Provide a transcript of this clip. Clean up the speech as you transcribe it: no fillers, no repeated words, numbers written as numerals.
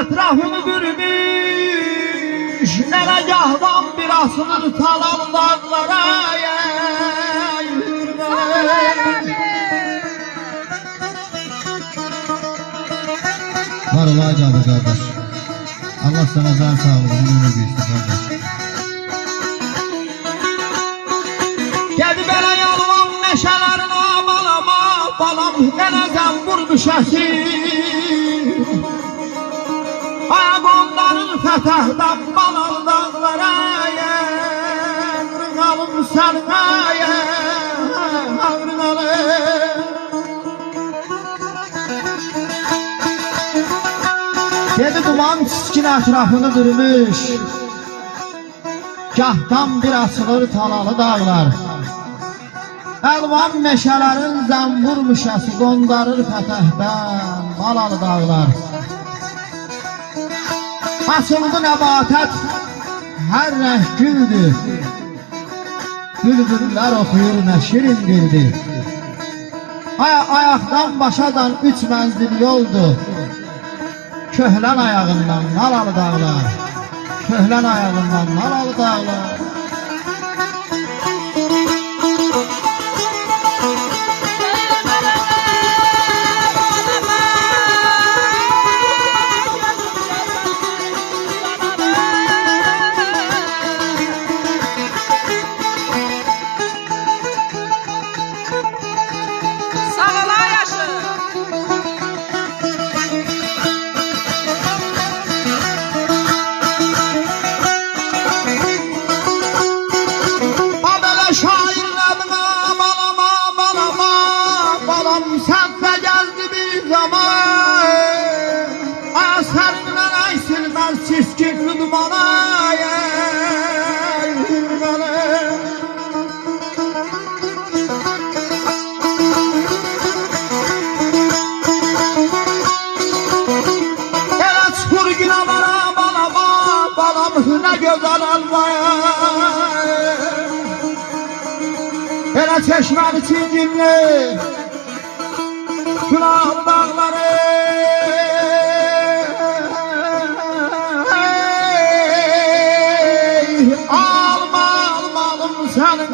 Etrafını bürümüş Elegahdan bir asılır talan dağlara Var olay canı kardeş. Allah sana can sağlığı ömür versin kardeş. Gedi belə yalvan meşələrin amalama balam Eləcəm vurmuş əsir Ayak onların fətəhdən balan dağlara Qırğalım sərqaya Gedi duman çiskin ətrafını bürümüş Gahdan bir açılır talalı dağlar Əlvan meşələrin zəmbur müşəsi qondarır fətəhdən Malalı dağlar Açıldı nəbatət hər rəng güldür Bülbüllər oxuyur nə şirindirdir Ayaqdan başadan 3 mənzil yoldur Köhlən ayağından Malalı dağlar Köhlən ayağından Malalı dağlar Sen de geldi bir zaman Asarından aysilmez çizgin dumana Evet çukur güne bana balam ne güzel almaya Evet çeşmeli çingimli Günah dağları almalım senin